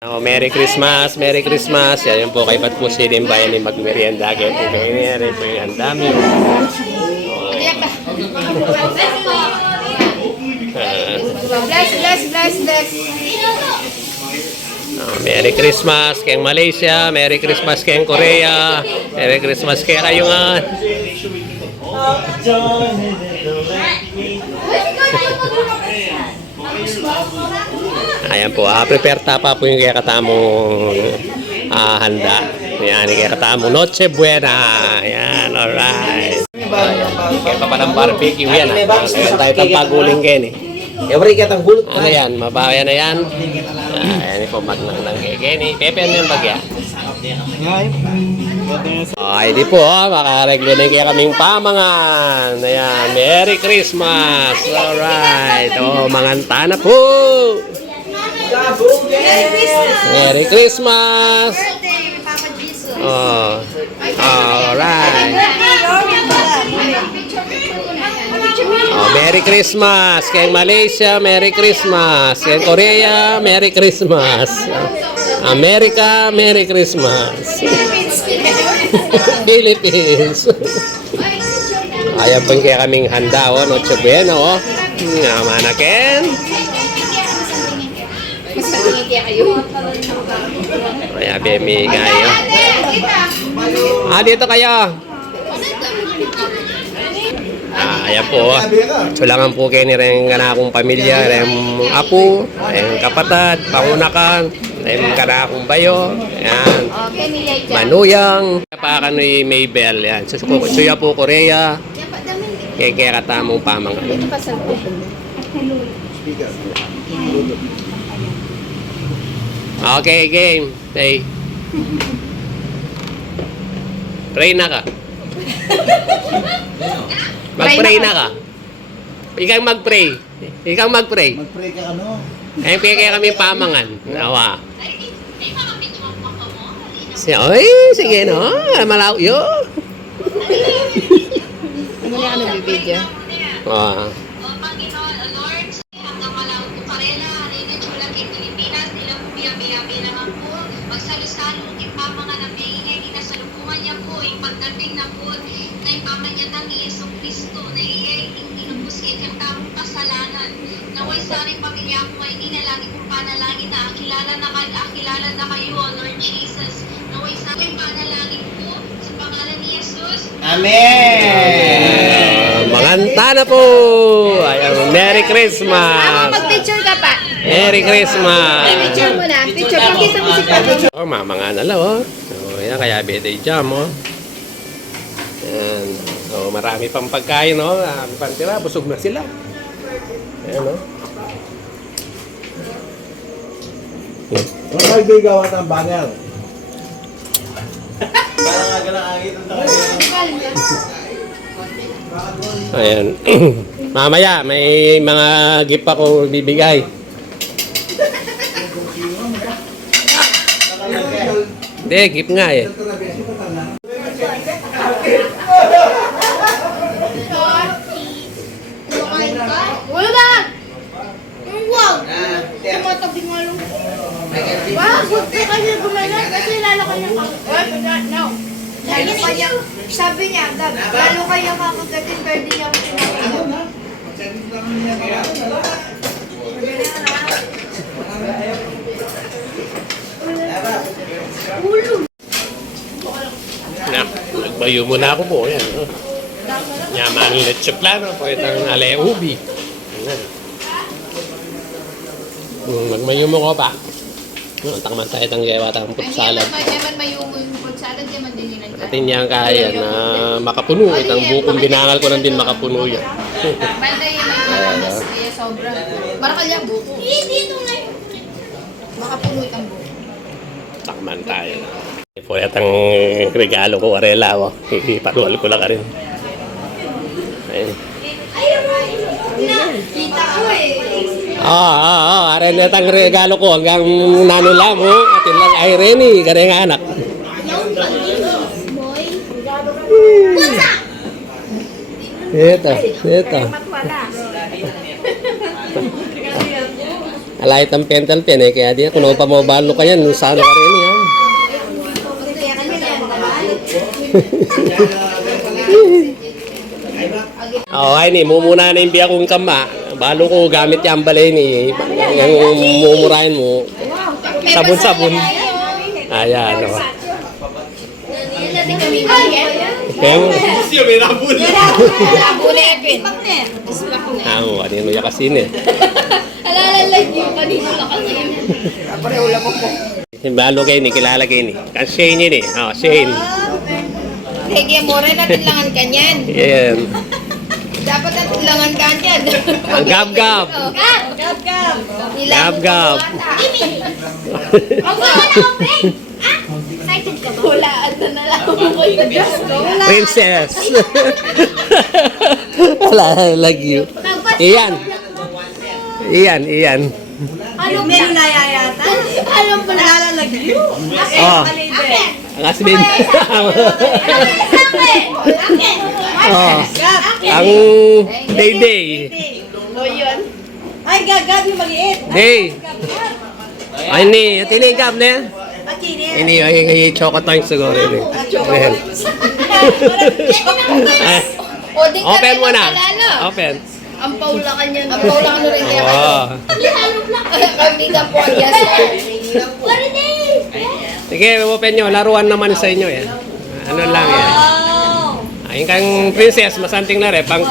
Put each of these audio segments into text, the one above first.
Oh, Merry Christmas, Merry Christmas. Yan po kay Pat po si Bayan ni magmerienda. Kaya po kayo nangyari po yung ang dami. Bless. Merry Christmas kay Malaysia, Merry Christmas kay Korea, Merry Christmas kay Kayungan. Ayan po, prepare tapa po yung kaya katamong handa. Yan, kaya katamong Noche Buena. Ayan, alright. Kaya pa ng barbecue yan. Kaya tayo tang paguling kayo eh. Every katang gulot Ano yan, mabayan na yan. Ayan po, magnang kayo ni Pepe ano yung bagya. Ay, di po, makareglo na kaya kaming pamangan. Ayan, Merry Christmas. Alright. Manganta na po. Merry Christmas. Alright. Merry Christmas kay Malaysia, Merry Christmas kay Korea, Merry Christmas. America, Merry Christmas. Philippines. Ayan po kaya kaming handa, Noche Buena, Manaken. Kaya bemi kayo. Dito kayo. Ayan po. Sulangan po kayo ni rin akong pamilya, rin apo, rin kapatid, pangunakan, rin akong bayo. Ayan. Manuyang. Pakan ni Maybell. Ayan. Suya po Korea. Kaya katamong pamangan. Okay, game. Hey. Pray na ka. Mag-pray na ka. Ikaw mag-pray. Mag-pray ka ano? Ayun kaya kami pamangan. Nawa. Oy, sige no. Malaw yo. Ano niya ano bibidyo? Magsalo-salo kay pamangan na maingay ginasalubungan niya po yung pagdating na po na yung pamanyatang ni Yeso Cristo na iyay inubos kayong tamong kasalanan naway sa rin pamilya ko ay lagi kong panalangin na akilala na kayo Lord Jesus naway sa rin panalangin po sa pangalan ni Jesus. Amen! Manganta na po. Ayan, Merry Christmas. Mag-picture ka pa. Merry Christmas. Picture mo na. Picture. Pakita mo si Papa. Mamangan na lang, yan, kaya birthday jam, Ayan. So, marami pang pagkain, pantira, busog na sila. Ayan, Huwag kayo gawa ng bangal. Parang agad-agad ang Ayan. Mamaya, may mga gift ako bibigay. Hindi, gift nga eh. Wala! Wow! Tumatabi nga lang. Wow, good ka kanya gumalan kasi lalo kanya kakagatin. No. Lalo kanya, sabi niya, Gab, lalo kanya kakagatin pero di niya ako tinatawag. Nagbayo muna ako po. Yan. Yaman yung leche plano. Pwede ang alay ubi. Magmayo mo ko pa. Tangman tayo tang gawa tang put salad. Yaman mayumo yung food salad, yaman din yun. Atin niyang kaya na makapuno. Itang bukong binangal ko nang din makapuno yan. Balday yaman yung kaya sobra. Marakal yung buko. Makapuno itang buko. Takman tayo. Po yatang regalo ko arela ko. Ipanual ko lang rin. Ayun. Kita ko eh. Arin yatang regalo ko hanggang nanula mo. Atin lang ay Reni, ganyan nga anak. Ito. Alahit ang pental pen eh, kaya di na, kung pa mo balo ka yan, sa ano ka rin yan. Oh, ay ni, mumuna na yung biya kong kama. Balo ko gamit yung balay ni. Yung mumurahin mo. Sabon-sabon. Ayan, oh. Yan natin kami ngayon. Kaya mo. Labuli, Edwin. Ah, oh, ano yung yakasin eh. Alalalay niyo, kanino lang kasi yun. Pareho lang po. Yung balo kayo ni, kilala kayo ni. Kan Shane yun eh. Oh, Shane. Sige, more natin langan ka niyan. Yan. Dapat natin langan ka niyan. Ang gab-gab. Gab-gab. Gab-gab. Ang wala na, Peng! Excited ka ba? Hulaan na lang ako sa Diyos ko. Princess. Wala, like you. Iyan. Iyan. Anong meron yata? Anong pala? Nalalagyo? Oh. Ang asbin. Oh. Ang day-day. O yun. Ay, gagab yung maliit. Day. Ay ni, tinigab na yan. Akini. Ini ay chocolate siguro ini. Ayan. Ay, O, di ka open rin mo na. nagpalala. Open. Ang paula ka niyan. Ang paula ka na rin niya. Oh. Kami ka po ang yes. What it is? Sige, open nyo. Laruan naman sa inyo yan. Ano lang yan. Ayun kang princess, masanting na rin. Pang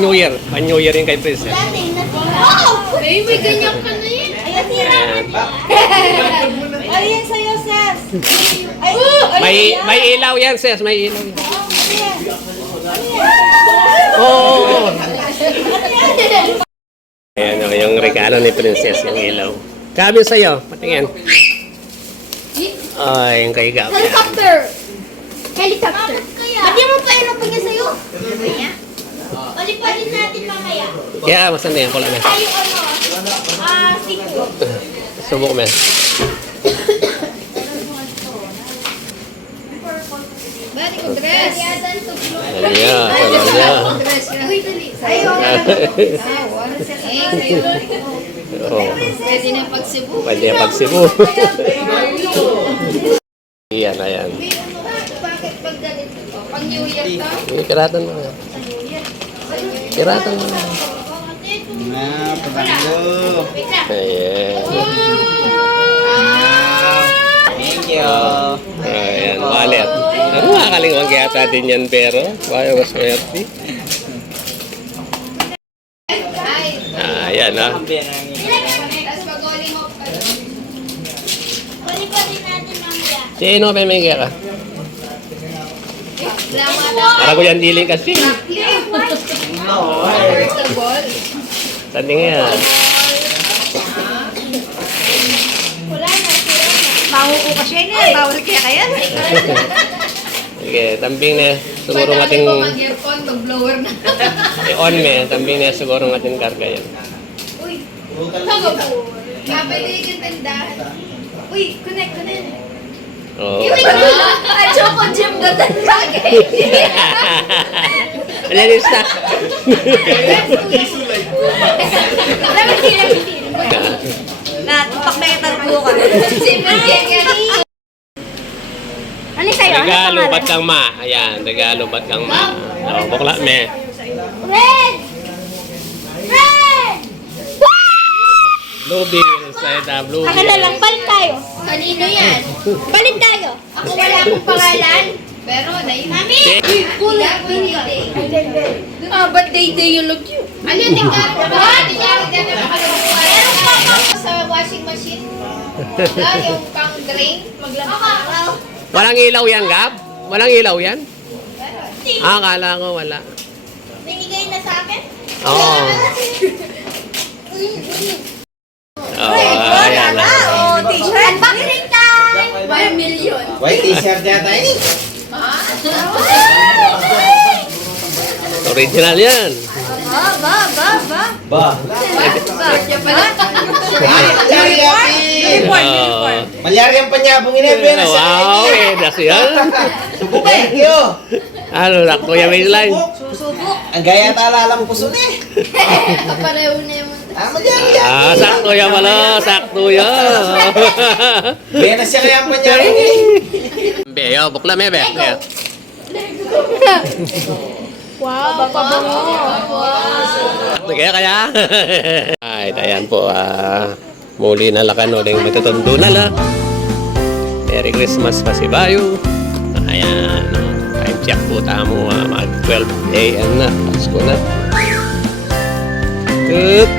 New Year. Pang New Year yung kay princess. Oh! May ganyan ka na yun. Ayan. Ay, yan sa'yo, Sas. May ilaw yan, sis. May ilaw yan. Oh! Ayan o, yung regalo ni princess, yung ilaw. Kami sa'yo, patingin. Ay, yung kay Gab. Helicopter! Helicopter. Pati mo pa yun pag sa'yo. Mamaya. Palipatin natin mamaya. Kaya, masan na yan, pula na. Tayo siko. Subok mo yan. Bati ko dress. Ayan, ayan. Uy, dali. Ayaw. Oh, Pwede na pagsibu. pwede yung pagsibo. Ayan. Bakit pag ganito? Pag New Year ka? Kiratan mo yan. Kiratan mo yan. Wait lang. Ayan. Thank you. Ayan, wallet. Ano makakalingwang kaya din yan pero? Bayo mas swerte. Ayan ah. Tapos pag-oli mo. Palipatin natin mamaya. Sino pa may kaya ka? Para ko yan diling kasi. Sandi nga yan. Bawo ko kasi niya. Bawal kaya kaya. Sige, tamping na. Siguro Pwede ating ko mag-aircon, mag-blower na. on me. Tamping na siguro ating karga yan. Uy, tago po. Pwede yung tindahan. Uy, connect. Oo. Choco gym ganda lagi. Ayan yung stock. Natupak na yung talbo ka. Ano sa'yo? Regalo, ba't kang ma? Ayan, regalo, ba't kang ma? Oh, bukla me. Red! Red! Blue bills. Blue Akin na lang, balit tayo. Kanino yan? Balit tayo. Ako wala akong pangalan. Pero, naiin. Mami! Kulay, birthday. Ba't day yung look you? Ano yung tingnan? Meron pa ako sa washing machine. Yung pang drain. Maglaba. Walang ilaw yan, Gab? Walang ilaw yan? Akala ko wala. Binigay na sa akin? Oo. Ayan na. Oh, t-shirt. Unboxing time! 1 million. White t-shirt yata ini. Original yan. Ba. Siya pala. Oh. Malyari ang panyabong ini. Wow, das yan. Thank you. Ano na, Kuya Mainline? Ang gaya tala lang puso ni. Pareho na yung Sakto yan pala. Sakto yan. Bena siya kaya ang panyabong eh. Beyo, bukla me, be. Beyo. Wow, pabango. Sakto kaya. Ay, ayan po. Muli na lakan o ding matutundo na la. Merry Christmas pa si Bayo. Ayan. Time check po tamo. Mag 12 a.m. na. Pasko na. Good.